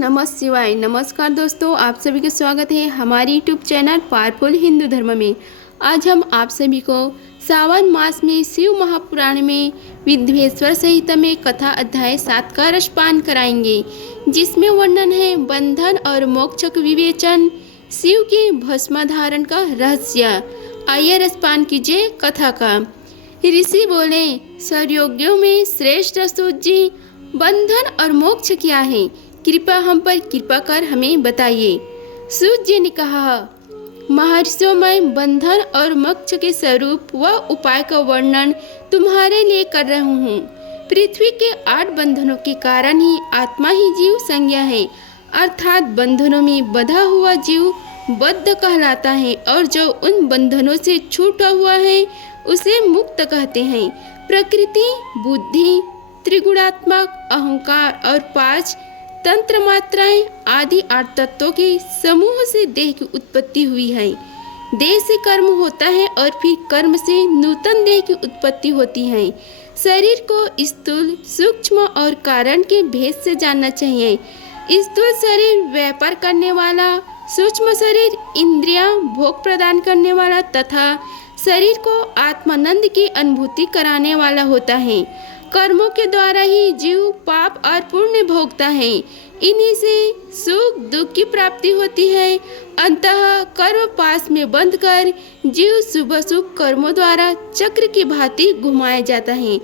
नमः शिवाय। नमस्कार दोस्तों, आप सभी का स्वागत है हमारे यूट्यूब चैनल पावरफुल हिंदू धर्म में। आज हम आप सभी को सावन मास में शिव महापुराण में विद्वेश्वर संहिता में कथा अध्याय 7 का रसपान कराएंगे, जिसमें वर्णन है बंधन और मोक्ष का विवेचन, शिव के भस्म धारण का रहस्य। आइए रसपान कीजिए कथा का। ऋषि बोले, सर्वयोगियों में श्रेष्ठ सूत जी, बंधन और मोक्ष क्या है? कृपा हम पर कृपा कर हमें बताइए। सूत जी ने कहा, महर्षियों, मैं बंधन और मोक्ष के स्वरूप व उपाय का वर्णन तुम्हारे लिए कर रहा हूँ। पृथ्वी के 8 बंधनों के कारण ही आत्मा ही जीव संज्ञा है, अर्थात बंधनों में बंधा हुआ जीव बद्ध कहलाता है और जो उन बंधनों से छूटा हुआ है उसे मुक्त कहते हैं। प्रकृति, बुद्धि, त्रिगुणात्मक अहंकार और 5 तंत्र मात्राएं आदि 8 तत्वों के समूह से देह की उत्पत्ति हुई है। देह से कर्म होता है और फिर कर्म से नूतन देह की उत्पत्ति होती है। शरीर को स्थूल, सूक्ष्म और कारण के भेद से जानना चाहिए। स्थूल शरीर व्यापार करने वाला, सूक्ष्म शरीर इंद्रियां भोग प्रदान करने वाला तथा शरीर को आत्मानंद की अनुभूति कराने वाला होता है। कर्मों के द्वारा ही जीव पाप और पुण्य भोगता है। इन्हीं से सुख दुख की प्राप्ति होती है। अंततः कर्म पास में बंध कर जीव शुभ शुभ कर्मों द्वारा चक्र की भांति घुमाया जाता है।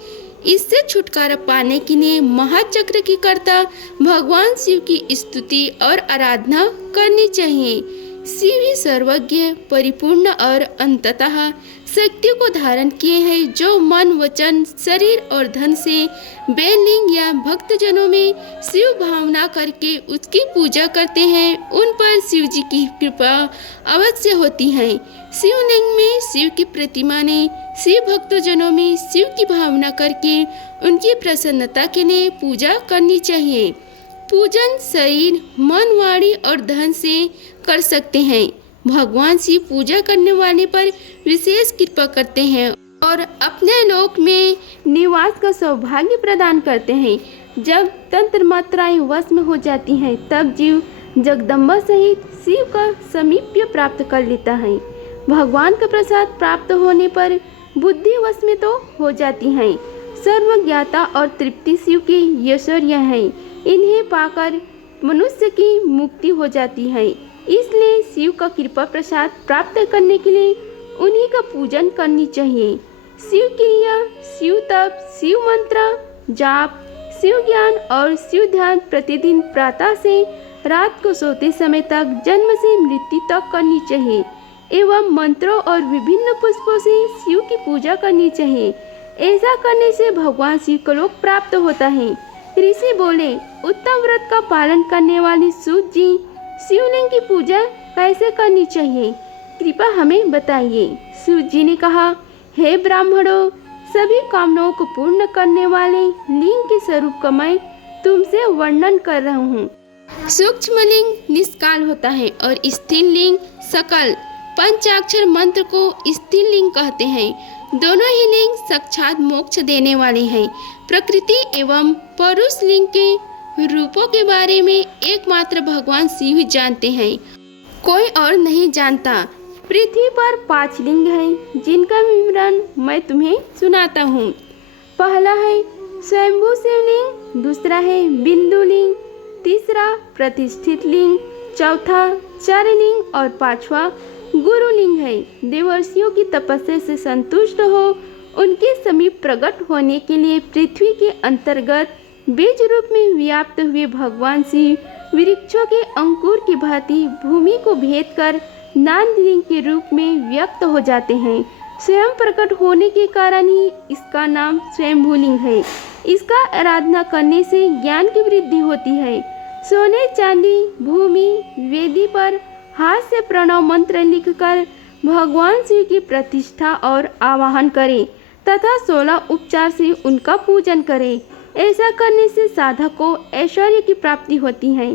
इससे छुटकारा पाने के लिए महाचक्र की कर्ता भगवान शिव की स्तुति और आराधना करनी चाहिए। शिव ही सर्वज्ञ, परिपूर्ण और अंततः शक्ति को धारण किए हैं, जो मन, वचन, शरीर और धन से बेलिंग या भक्तजनों में शिव भावना करके उसकी पूजा करते हैं, उन पर शिव जी की कृपा अवश्य होती है। शिवलिंग में शिव की प्रतिमा ने शिव भक्तजनों में शिव की भावना करके उनकी प्रसन्नता के लिए पूजा करनी चाहिए। पूजन शरीर, मन, वाणी और धन से कर सकते हैं। भगवान शिव पूजा करने वाले पर विशेष कृपा करते हैं और अपने लोक में निवास का सौभाग्य प्रदान करते हैं। जब तंत्र मात्राएं वश में हो जाती हैं, तब जीव जगदम्बा सहित शिव का समीप्य प्राप्त कर लेता है। भगवान का प्रसाद प्राप्त होने पर बुद्धि वश में तो हो जाती है। सर्वज्ञाता और तृप्ति शिव की ऐश्वर्य है। इन्हें पाकर मनुष्य की मुक्ति हो जाती है। इसलिए शिव का कृपा प्रसाद प्राप्त करने के लिए उन्हीं का पूजन करनी चाहिए। शिव क्रिया, शिव तप, शिव मंत्र जाप, शिव ज्ञान और शिव ध्यान प्रतिदिन प्रातः से रात को सोते समय तक जन्म से मृत्यु तक करनी चाहिए एवं मंत्रों और विभिन्न पुष्पों से शिव की पूजा करनी चाहिए। ऐसा करने से भगवान शिव को लोक प्राप्त होता है। ऋषि बोले, उत्तम व्रत का पालन करने वाली सूत जी, शिवलिंग की पूजा कैसे करनी चाहिए? कृपा हमें बताइए। सूत जी ने कहा, हे ब्राह्मणों, सभी कामनाओं को पूर्ण करने वाले लिंग के स्वरूप का मैं तुमसे वर्णन कर रहा हूँ। सूक्ष्म लिंग निष्काल होता है और स्थिर लिंग सकल। पंचाक्षर मंत्र को स्थिर लिंग कहते हैं। दोनों ही लिंग साक्षात मोक्ष देने वाले हैं। प्रकृति एवं परुष लिंग के रूपों के बारे में एकमात्र भगवान शिव जानते हैं, कोई और नहीं जानता। पृथ्वी पर 5 लिंग हैं, जिनका विवरण मैं तुम्हें सुनाता हूँ। पहला है स्वयंभू शिवलिंग, दूसरा है बिंदु लिंग, तीसरा प्रतिष्ठित लिंग, चौथा चारलिंग और 5वां गुरुलिंग है। देवर्षियों की तपस्या से संतुष्ट हो उनके समीप प्रकट होने के लिए पृथ्वी के अंतर्गत बीज रूप में व्याप्त हुए भगवान शिव वृक्षों के अंकुर की भांति भूमि को भेद कर नाद लिंग के रूप में व्यक्त हो जाते हैं। स्वयं प्रकट होने के कारण ही इसका नाम स्वयंभूलिंग है। इसका आराधना करने से ज्ञान की वृद्धि होती है। सोने, चांदी, भूमि, वेदी पर हाथ से प्रणव मंत्र लिखकर भगवान शिव की प्रतिष्ठा और आवाहन करें तथा 16 उपचार से उनका पूजन करें। ऐसा करने से साधक को ऐश्वर्य की प्राप्ति होती है।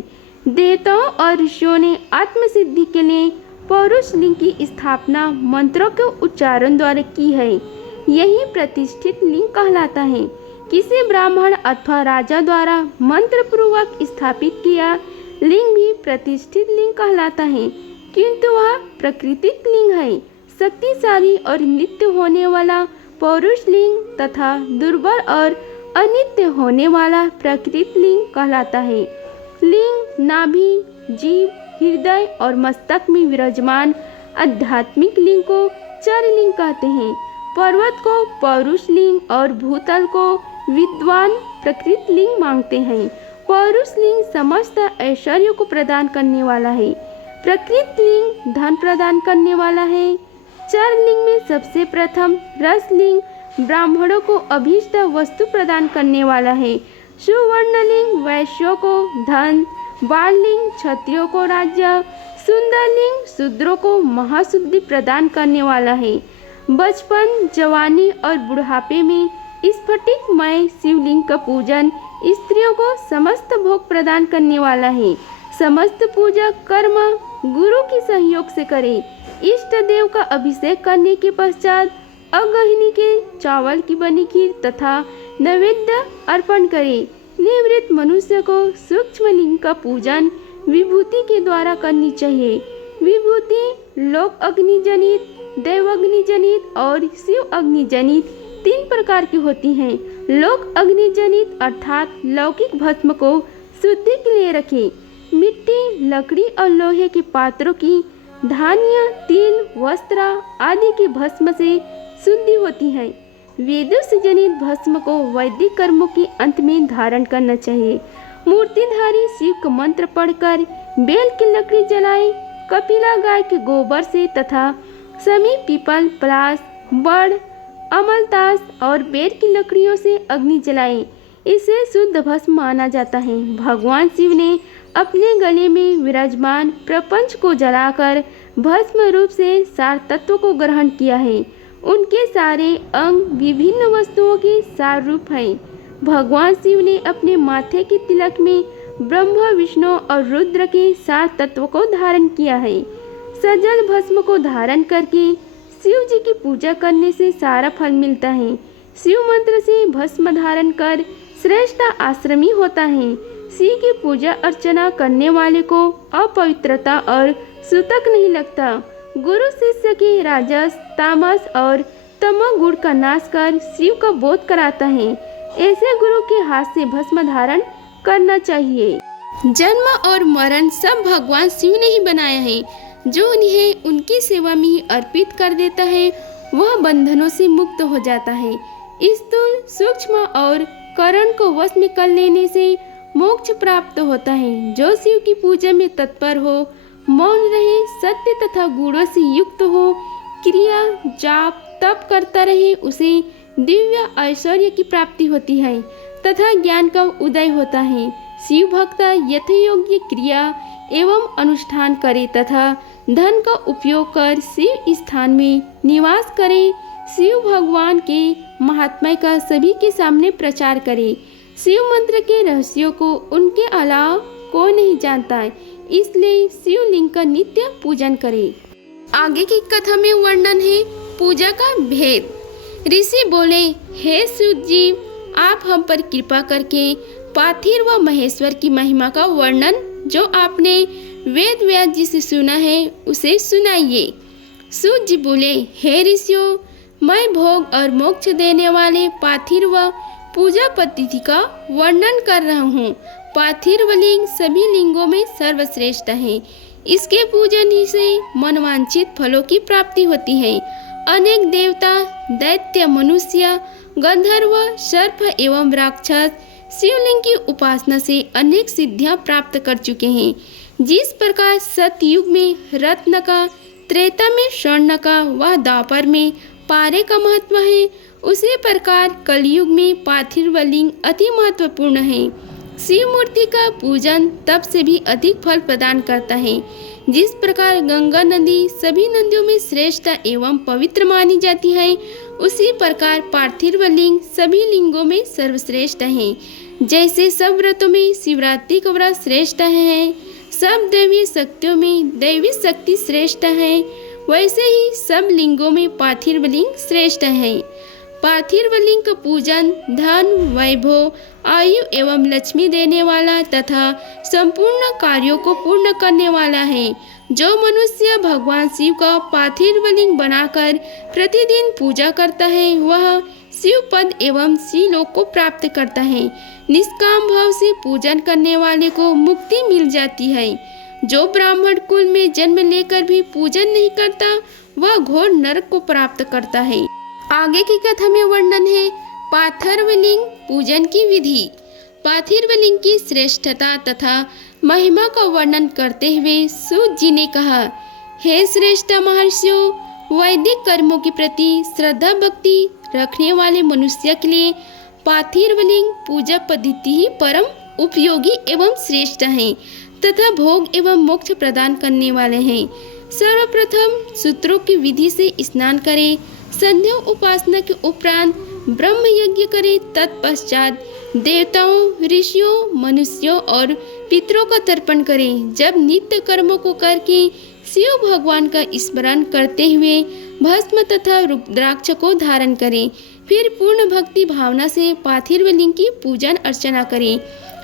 देवताओं और ऋषियों ने आत्मसिद्धि के लिए पौरुष लिंग की स्थापना मंत्रों के उच्चारण द्वारा की है। यही प्रतिष्ठित लिंग कहलाता है। किसी ब्राह्मण अथवा राजा द्वारा मंत्र पूर्वक स्थापित किया लिंग भी प्रतिष्ठित लिंग कहलाता है, किंतु वह प्राकृतिक लिंग है। शक्तिशाली और नित्य होने वाला पौरुष लिंग तथा दुर्बल और अनित्य होने वाला प्राकृतिक लिंग कहलाता है। लिंग नाभि, जीभ, हृदय और मस्तक में विराजमान आध्यात्मिक लिंग को चर लिंग कहते हैं। पर्वत को पौरुष लिंग और भूतल को विद्वान प्रकृत लिंग मांगते हैं। पौरुष लिंग समस्त ऐश्वर्य को प्रदान करने वाला है। प्रकृत लिंग धन प्रदान करने वाला है। चर लिंग में सबसे प्रथम रस लिंग ब्राह्मणों को अभीष्ट वस्तु प्रदान करने वाला है। सुवर्ण लिंग वैश्यों को धन, बाल लिंग क्षत्रियों को राज्य, सुंदर लिंग शूद्रों को महाशुद्धि प्रदान करने वाला है। बचपन, जवानी और बुढ़ापे में स्फटिकमय शिवलिंग का पूजन स्त्रियों को समस्त भोग प्रदान करने वाला है। समस्त पूजा कर्म गुरु के सहयोग से करे। इष्ट देव का अभिषेक करने के पश्चात अगहिनी के चावल की बनी खीर तथा नैवेद्य अर्पण करे। निवृत्त मनुष्य को सूक्ष्म लिंग का पूजन विभूति के द्वारा करनी चाहिए। विभूति लोक अग्नि जनित, देव अग्नि जनित और शिव अग्नि जनित 3 प्रकार की होती हैं। लोक अग्नि जनित अर्थात लौकिक भस्म को शुद्धि के लिए रखें। मिट्टी, लकड़ी और लोहे के पात्रों की धान्य, तिल, वस्त्र आदि के भस्म से शुद्धि होती है। वेदों से जनित भस्म को वैदिक कर्मों के अंत में धारण करना चाहिए। मूर्तिधारी शिव का मंत्र पढ़कर बेल की लकड़ी जलाए। कपिला गाय के गोबर से तथा समी, पीपल, पलाश, बड़, अमलतास और बेर की लकड़ियों से अग्नि जलाए। इसे शुद्ध भस्म माना जाता है। भगवान शिव ने अपने गले में विराजमान प्रपंच को जलाकर भस्म रूप से सार तत्व को ग्रहण किया है। उनके सारे अंग विभिन्न वस्तुओं के सार रूप हैं। भगवान शिव ने अपने माथे के तिलक में ब्रह्मा, विष्णु और रुद्र के सार तत्व को धारण किया है। सजल भस्म को धारण करके शिव जी की पूजा करने से सारा फल मिलता है। शिव मंत्र से भस्म धारण कर श्रेष्ठ आश्रमी होता है। शिव की पूजा अर्चना करने वाले को अपवित्रता और सूतक नहीं लगता। गुरु शिष्य के राजस, तामस और तमोगुण का नाश कर शिव का बोध कराता है। ऐसे गुरु के हाथ से भस्म धारण करना चाहिए। जन्म और मरण सब भगवान शिव ने ही बनाया है। जो उन्हें उनकी सेवा में ही अर्पित कर देता है वह बंधनों से मुक्त हो जाता है। स्थूल, सूक्ष्म और करण को वश में कर लेने से मोक्ष प्राप्त होता है। जो शिव की पूजा में तत्पर हो, मौन रहे, सत्य तथा गुणों से युक्त हो, क्रिया, जाप, तप करता रहे, उसे दिव्य ऐश्वर्य की प्राप्ति होती है तथा ज्ञान का उदय होता है। शिव भक्त यथायोग्य क्रिया एवं अनुष्ठान करे तथा धन का उपयोग कर शिव स्थान में निवास करे। शिव भगवान के महात्म्य का सभी के सामने प्रचार करे। शिव मंत्र के रहस्यों को उनके अलावा कोई नहीं जानता है, इसलिए शिवलिंग का नित्य पूजन करे। आगे की कथा में वर्णन है पूजा का भेद। ऋषि बोले, हे शिव जी, आप हम पर कृपा करके पार्थिव व महेश्वर की महिमा का वर्णन जो आपने वेद व्यास जी से सुना है उसे सुनाइए। सूत जी बोले, हे ऋषियों, मैं भोग और मोक्ष देने वाले पार्थिव व पूजा पद्धति का वर्णन कर रहा हूँ। पार्थिव लिंग सभी लिंगों में सर्वश्रेष्ठ है। इसके पूजन ही से मनवांछित फलों की प्राप्ति होती है। अनेक देवता, दैत्य, मनुष्य, गंधर्व, सर्प एवं राक्षस शिवलिंग की उपासना से अनेक सिद्धियां प्राप्त कर चुके हैं। जिस प्रकार सतयुग में रत्न का, त्रेता में स्वर्ण का व द्वापर में पारे का महत्व है, उसी प्रकार कलयुग में पार्थिव लिंग अति महत्वपूर्ण है। शिव मूर्ति का पूजन तप से भी अधिक फल प्रदान करता है। जिस प्रकार गंगा नदी सभी नदियों में श्रेष्ठ एवं पवित्र मानी जाती है, उसी प्रकार पार्थिव लिंग सभी लिंगों में सर्वश्रेष्ठ है। जैसे सब व्रतों में शिवरात्रि का व्रत श्रेष्ठ है, सब दैवीय शक्तियों में दैवी शक्ति श्रेष्ठ है, वैसे ही सब लिंगों में पार्थिव लिंग श्रेष्ठ है। पार्थिव लिंग का पूजन धन, वैभव, आयु एवं लक्ष्मी देने वाला तथा संपूर्ण कार्यों को पूर्ण करने वाला है। जो मनुष्य भगवान शिव का पार्थिव लिंग बनाकर प्रतिदिन पूजा करता है वह शिव पद एवं शिवलोक को प्राप्त करता है। निष्काम भाव से पूजन करने वाले को मुक्ति मिल जाती है। जो ब्राह्मण कुल में जन्म लेकर भी पूजन नहीं करता वह घोर नरक को प्राप्त करता है। आगे की कथा में वर्णन है पार्थिव लिंग पूजन की विधि। पार्थिव लिंग की श्रेष्ठता तथा महिमा का वर्णन करते हुए सूत जी ने कहा, हे श्रेष्ठ महर्षियों, वैदिक कर्मों के प्रति श्रद्धा भक्ति रखने वाले मनुष्य के लिए पार्थिव लिंग पूजा पद्धति ही परम उपयोगी एवं श्रेष्ठ है तथा भोग एवं मोक्ष प्रदान करने वाले हैं। सर्वप्रथम सूत्रों की विधि से स्नान करें, संध्या उपासना के उपरांत ब्रह्म यज्ञ करें, तत्पश्चात देवताओं, ऋषियों, मनुष्यों और पितरों का तर्पण करें। जब नित्य कर्मों को करके शिव भगवान का स्मरण करते हुए भस्म तथा रुद्राक्ष को धारण करें, फिर पूर्ण भक्ति भावना से पार्थिव लिंग की पूजन अर्चना करें।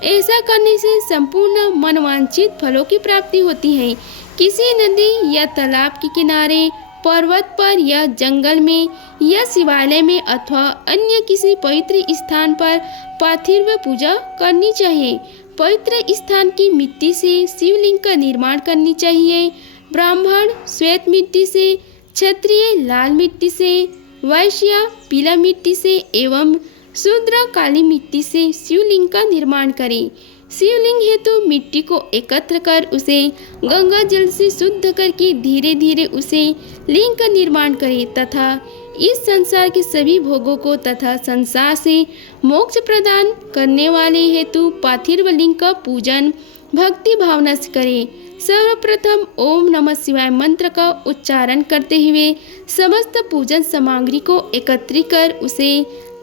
ऐसा करने से संपूर्ण मनवांछित फलों की प्राप्ति होती है। किसी नदी या तालाब के किनारे, पर्वत पर या जंगल में या शिवालय में अथवा अन्य किसी पवित्र स्थान पर पार्थिव पूजा करनी चाहिए। पवित्र स्थान की मिट्टी से शिवलिंग का निर्माण करनी चाहिए। ब्राह्मण श्वेत मिट्टी से, क्षत्रिय लाल मिट्टी से, वैश्य पीला मिट्टी से एवं शूद्र काली मिट्टी से शिवलिंग का निर्माण करें। शिवलिंग हेतु मिट्टी को एकत्र कर उसे गंगा जल से शुद्ध करके धीरे धीरे उसे लिंग का निर्माण करें तथा इस संसार के सभी भोगों को तथा संसार से मोक्ष प्रदान करने वाले हेतु पार्थिव लिंग का पूजन भक्ति भावना से करें। सर्वप्रथम ओम नमः शिवाय मंत्र का उच्चारण करते हुए समस्त पूजन सामग्री को एकत्रित कर उसे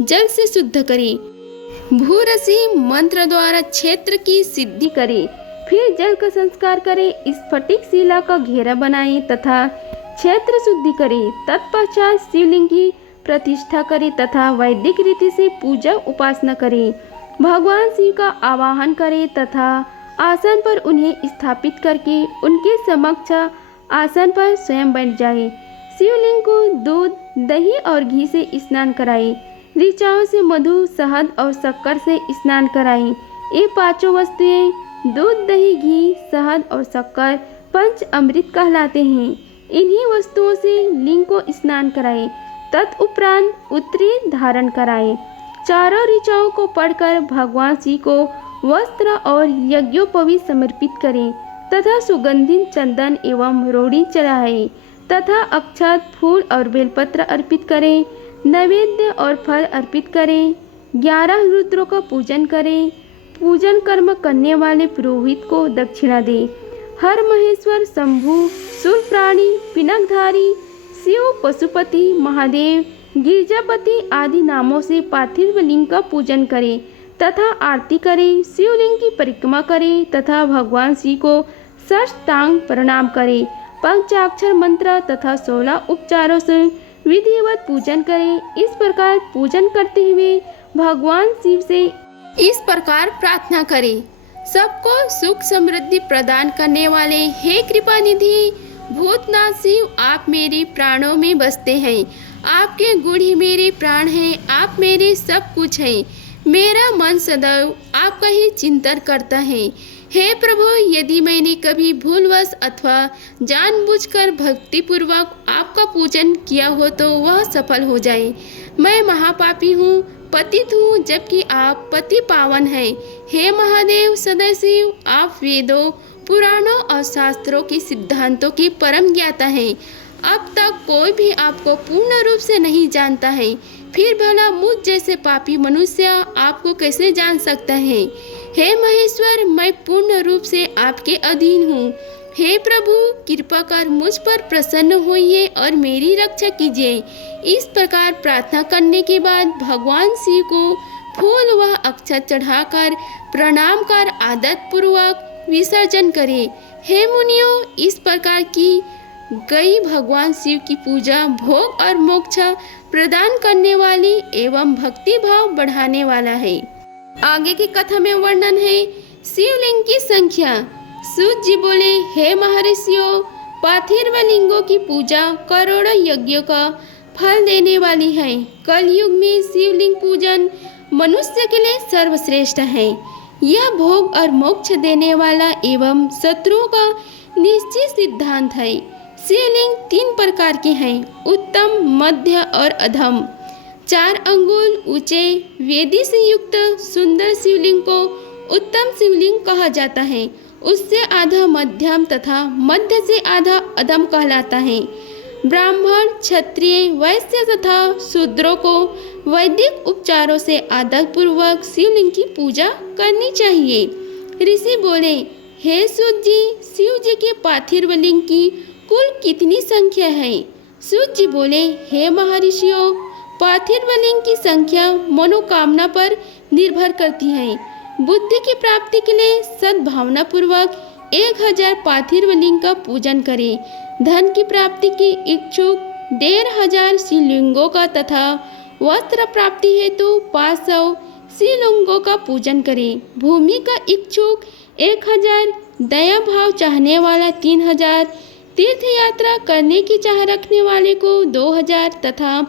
जल से शुद्ध करें। भूरसी मंत्र द्वारा क्षेत्र की सिद्धि करें। फिर जल का संस्कार करें। स्फटिक शिला का घेरा बनाएं तथा क्षेत्र शुद्धि करें। तत्पश्चात शिवलिंग की प्रतिष्ठा करें तथा वैदिक रीति से पूजा उपासना करें। भगवान शिव का आवाहन करें तथा आसन पर उन्हें स्थापित करके उनके समक्ष आसन पर स्वयं बैठ जाए। शिवलिंग को दूध, दही और घी से स्नान कराएं। ऋचाओं से मधु, शहद और शक्कर से स्नान कराएं। ये पांचों वस्तुएं दूध, दही, घी, शहद और शक्कर पंच अमृत कहलाते हैं। इन्हीं वस्तुओं से लिंग को स्नान कराएं। तत्उपरांत उत्तरी धारण कराएं। चारों ऋचाओं को पढ़कर भगवान शिव को वस्त्र और यज्ञोपवीत समर्पित करें तथा सुगंधित चंदन एवं रोड़ी चढ़ाएं तथा अक्षत, फूल और बेलपत्र अर्पित करें। नैवेद्य और फल अर्पित करें। 11 रुद्रों का पूजन करें। पूजन कर्म करने वाले पुरोहित को दक्षिणा दें। हर महेश्वर, शंभु, शूलप्राणी, पिनकधारी, शिव, पशुपति, महादेव, गिरजापति आदि नामों से पार्थिव लिंग का पूजन करें तथा आरती करें। शिवलिंग की परिक्रमा करें तथा भगवान शिव को साष्टांग प्रणाम करें। पंचाक्षर मंत्र तथा 16 उपचारों से विधिवत पूजन करें। इस प्रकार पूजन करते हुए भगवान शिव से इस प्रकार प्रार्थना करें, सबको सुख समृद्धि प्रदान करने वाले हे कृपा निधि भूतनाथ शिव, आप मेरे प्राणों में बसते हैं। आपके गुण ही मेरे प्राण हैं। आप मेरे सब कुछ हैं। मेरा मन सदैव आपका ही चिंतन करता है। हे प्रभु, यदि मैंने कभी भूलवश अथवा जानबूझकर भक्तिपूर्वक आपका पूजन किया हो तो वह सफल हो जाए। मैं महापापी हूँ, पतित हूँ, जबकि आप पति पावन हैं। हे महादेव सदाशिव, आप वेदों, पुराणों और शास्त्रों के सिद्धांतों की परम ज्ञाता हैं। अब तक कोई भी आपको पूर्ण रूप से नहीं जानता है, फिर भला मुझ जैसे पापी मनुष्य आपको कैसे जान सकता है। हे महेश्वर, मैं पूर्ण रूप से आपके अधीन हूँ। हे प्रभु, कृपा कर मुझ पर प्रसन्न होइए और मेरी रक्षा कीजिए। इस प्रकार प्रार्थना करने के बाद भगवान शिव को फूल व अक्षत चढ़ाकर प्रणाम कर आदत पूर्वक विसर्जन करें। हे मुनियों, इस प्रकार की गई भगवान शिव की पूजा भोग और मोक्ष प्रदान करने वाली एवं भक्ति भाव बढ़ाने वाला है। आगे की कथा में वर्णन है शिवलिंग की संख्या। सूत जी बोले, हे महर्षियों, पार्थिव लिंगों की पूजा करोड़ों यज्ञों का फल देने वाली है। कलयुग में शिवलिंग पूजन मनुष्य के लिए सर्वश्रेष्ठ है। यह भोग और मोक्ष देने वाला एवं शत्रुओं का निश्चित सिद्धांत है। शिवलिंग 3 प्रकार के हैं, उत्तम, मध्य और अधम। 4 अंगुल ऊंचे वेदी से युक्त सुंदर शिवलिंग को उत्तम शिवलिंग कहा जाता है। उससे आधा मध्यम तथा मध्य से आधा अधम कहलाता है। ब्राह्मण, क्षत्रिय, वैश्य तथा शूद्रों को वैदिक उपचारों से आदर पूर्वक शिवलिंग की पूजा करनी चाहिए। ऋषि बोले, हे सूत जी, शिव जी के पार्थिव लिंग की कुल कितनी संख्या है? सूत जी बोले, हे महर्षियों, पार्थिव लिंग की संख्या मनोकामना पर निर्भर करती है। बुद्धि की प्राप्ति के लिए सद्भावना पूर्वक 1000 पार्थिव लिंग का पूजन करें। धन की प्राप्ति की इच्छुक 1500 शिवलिंगों का तथा वस्त्र प्राप्ति हेतु 500 शिवलिंगों का पूजन करें। भूमि का इच्छुक 1000, दया भाव चाहने वाला 3000, तीर्थ यात्रा करने की चाह रखने वाले को 2000 तथा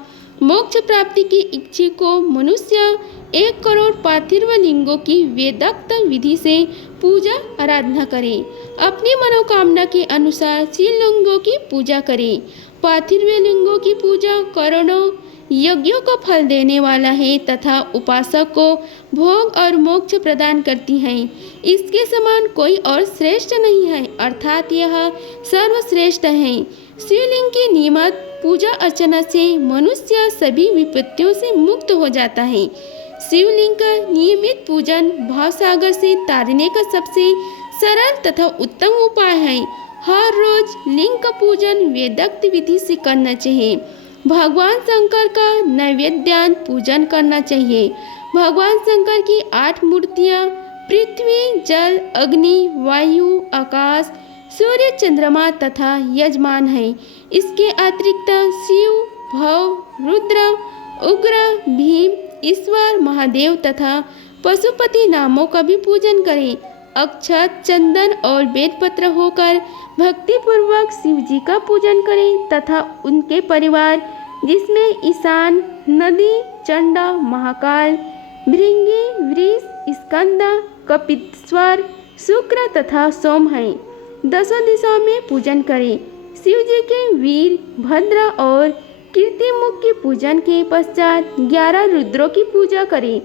मोक्ष प्राप्ति की इच्छुक को मनुष्य 1 करोड़ पार्थिव लिंगों की वेदोक्त विधि से पूजा आराधना करें। अपनी मनोकामना के अनुसार शिवलिंगों की पूजा करें। पार्थिव लिंगों की पूजा करोड़ों यज्ञों को फल देने वाला है तथा उपासक को भोग और मोक्ष प्रदान करती है। इसके समान कोई और श्रेष्ठ नहीं है, अर्थात यह सर्वश्रेष्ठ है। शिवलिंग की नियमित पूजा अर्चना से मनुष्य सभी विपत्तियों से मुक्त हो जाता है। शिवलिंग का नियमित पूजन भावसागर से तारने का सबसे सरल तथा उत्तम उपाय है। हर रोज लिंग का पूजन वेदोक्त विधि से करना चाहिए। भगवान शंकर का नैवेद्यान पूजन करना चाहिए। भगवान शंकर की 8 मूर्तियाँ पृथ्वी, जल, अग्नि, वायु, आकाश, सूर्य, चंद्रमा तथा यजमान है। इसके अतिरिक्त शिव, भव, रुद्र, उग्र, भीम, ईश्वर, महादेव तथा पशुपति नामों का भी पूजन करें। अक्षत, चंदन और बेलपत्र होकर भक्तिपूर्वक शिव जी का पूजन करें तथा उनके परिवार जिसमें ईशान, नदी, चंडा, महाकाल, भृंगी, वृष, स्कंद, कपिश्वर, शुक्र तथा सोम हैं। 10 दिशाओं में पूजन करें। शिव जी के वीर, भद्र और कीर्तिमुख की पूजन के पश्चात 11 रुद्रों की पूजा करें।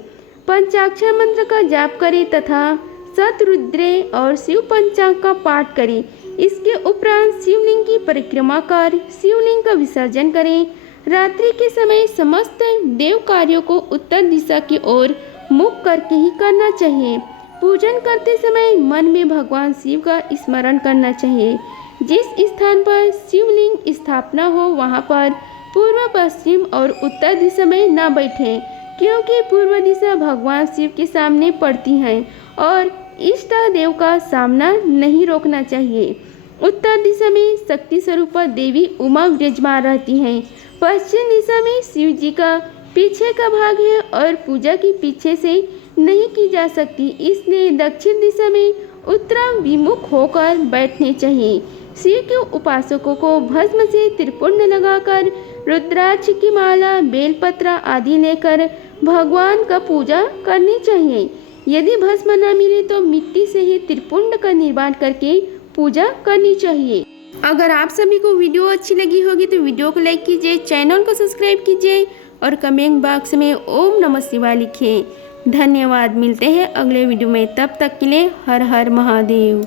पंचाक्षर मंत्र का जाप करें तथा शतरुद्रे और शिव पंचांग का पाठ करें। इसके उपरांत शिवलिंग की परिक्रमा कर शिवलिंग का विसर्जन करें। रात्रि के समय समस्त देव कार्यों को उत्तर दिशा की ओर मुख करके ही करना चाहिए। पूजन करते समय मन में भगवान शिव का स्मरण करना चाहिए। जिस स्थान पर शिवलिंग स्थापना हो वहाँ पर पूर्व, पश्चिम और उत्तर दिशा में न बैठें, क्योंकि पूर्व दिशा भगवान शिव के सामने पड़ती है और इष्ट देव का सामना नहीं रोकना चाहिए। उत्तर दिशा में शक्ति स्वरूप देवी उमा विराजमान रहती हैं। पश्चिम दिशा में शिव जी का पीछे का भाग है और पूजा की पीछे से नहीं की जा सकती, इसलिए दक्षिण दिशा में उत्तर विमुख होकर बैठने चाहिए। शिव के उपासकों को भस्म से त्रिपुंड लगाकर रुद्राक्ष की माला, बेलपत्र आदि लेकर भगवान का पूजा करनी चाहिए। यदि भस्म न मिले तो मिट्टी से ही त्रिपुंड का निर्माण करके पूजा करनी चाहिए। अगर आप सभी को वीडियो अच्छी लगी होगी तो वीडियो को लाइक कीजिए, चैनल को सब्सक्राइब कीजिए और कमेंट बॉक्स में ओम नमः शिवाय लिखिए। धन्यवाद। मिलते हैं अगले वीडियो में, तब तक के लिए हर हर महादेव।